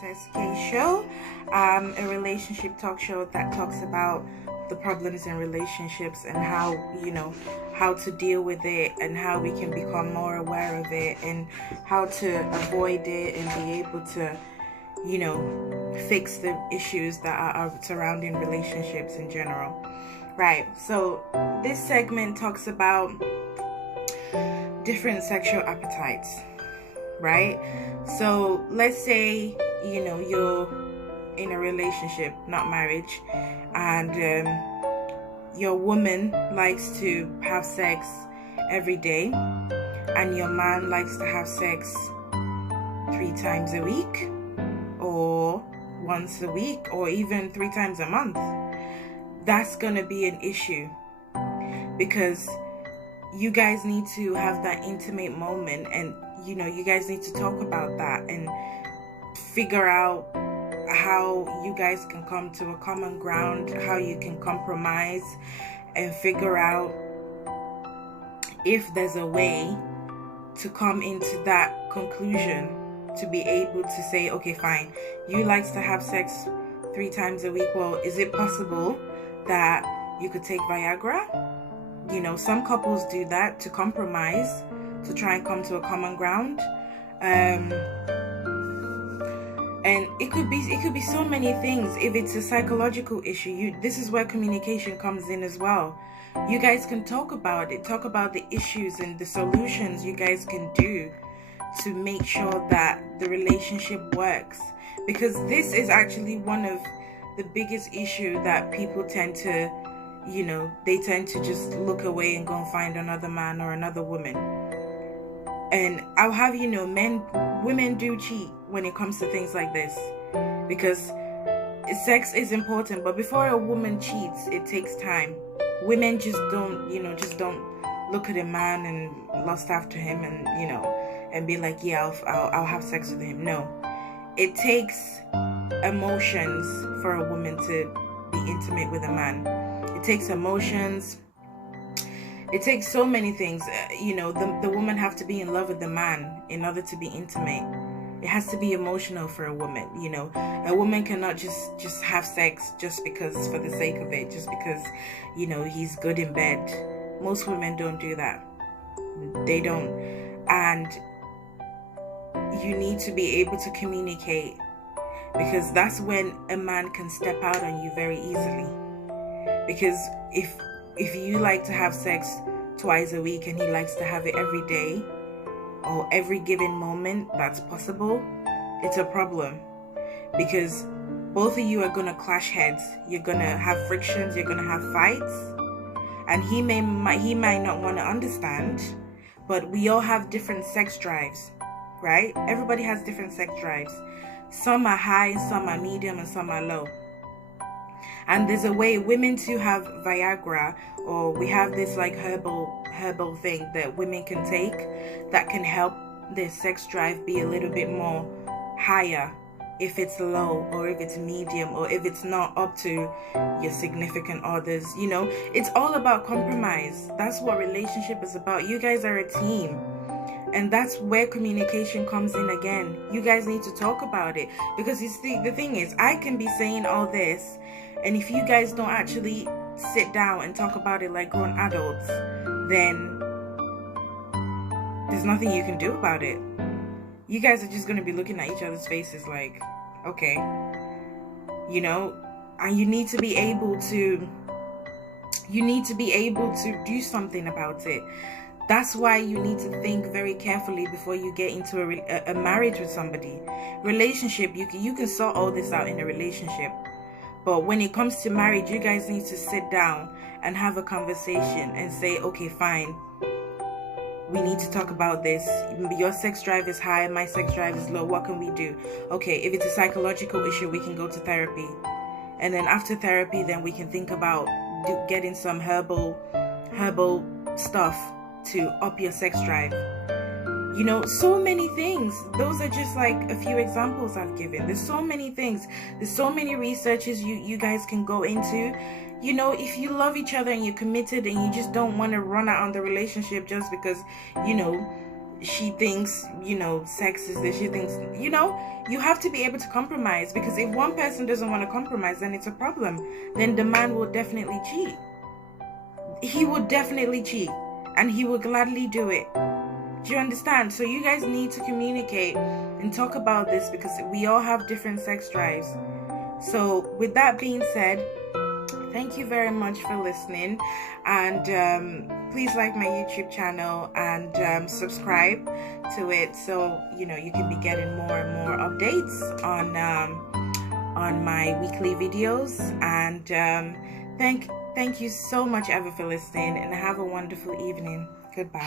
Princess K show, a relationship talk show that talks about the problems in relationships and how to deal with it and how we can become more aware of it and how to avoid it and be able to fix the issues that are surrounding relationships in general. Right, so this segment talks about different sexual appetites, right? So let's say you're in a relationship, not marriage, and your woman likes to have sex every day and your man likes to have sex 3 times a week or once a week or even 3 times a month. That's gonna be an issue because you guys need to have that intimate moment, and you guys need to talk about that and figure out how you guys can come to a common ground, how you can compromise and figure out if there's a way to come into that conclusion, to be able to say, okay, fine, you likes to have sex 3 times a week. Well, is it possible that you could take Viagra? Some couples do that to compromise, to try and come to a common ground. And it could be so many things. If it's a psychological issue, this is where communication comes in as well. You guys can talk about it, talk about the issues and the solutions you guys can do to make sure that the relationship works. Because this is actually one of the biggest issue that people tend to, they tend to just look away and go and find another man or another woman. And I'll have women do cheat when it comes to things like this, because sex is important. But before a woman cheats, it takes time. Women just don't look at a man and lust after him and and be like, yeah, I'll have sex with him. No, it takes emotions for a woman to be intimate with a man. It takes emotions. It takes so many things. The woman have to be in love with the man in order to be intimate. It has to be emotional for a woman. A woman cannot just have sex just because, for the sake of it, just because he's good in bed. Most women don't do that. They don't. And you need to be able to communicate, because that's when a man can step out on you very easily. Because if you like to have sex twice a week and he likes to have it every day or every given moment that's possible, it's a problem, because both of you are going to clash heads. You're going to have frictions, you're going to have fights, and he might not want to understand, but we all have different sex drives, right? Everybody has different sex drives. Some are high, some are medium, and some are low. And there's a way women too have Viagra, or we have this like herbal thing that women can take that can help their sex drive be a little bit more higher if it's low, or if it's medium, or if it's not up to your significant others. It's all about compromise. That's what relationship is about. You guys are a team. And that's where communication comes in again. You guys need to talk about it. Because you see, the thing is, I can be saying all this, and if you guys don't actually sit down and talk about it like grown adults, then there's nothing you can do about it. You guys are just going to be looking at each other's faces like, okay, and you need to be able to do something about it. That's why you need to think very carefully before you get into a marriage with somebody. Relationship, you can sort all this out in a relationship. But when it comes to marriage, you guys need to sit down and have a conversation and say, okay, fine, we need to talk about this. Your sex drive is high, my sex drive is low. What can we do? Okay, if it's a psychological issue, we can go to therapy. And then after therapy, then we can think about getting some herbal stuff to up your sex drive. So many things. Those are just like a few examples I've given. There's so many things. There's so many researches you guys can go into. If you love each other and you're committed and you just don't want to run out on the relationship just because, she thinks, you know, sex is this, she thinks, you know, you have to be able to compromise, because if one person doesn't want to compromise, then it's a problem. Then the man will definitely cheat. He would definitely cheat, and he will gladly do it. Do you understand? So you guys need to communicate and talk about this, because we all have different sex drives. So with that being said, thank you very much for listening, and please like my YouTube channel and subscribe to it, so you know you can be getting more and more updates on my weekly videos. And thank you so much ever for listening, and have a wonderful evening. Goodbye.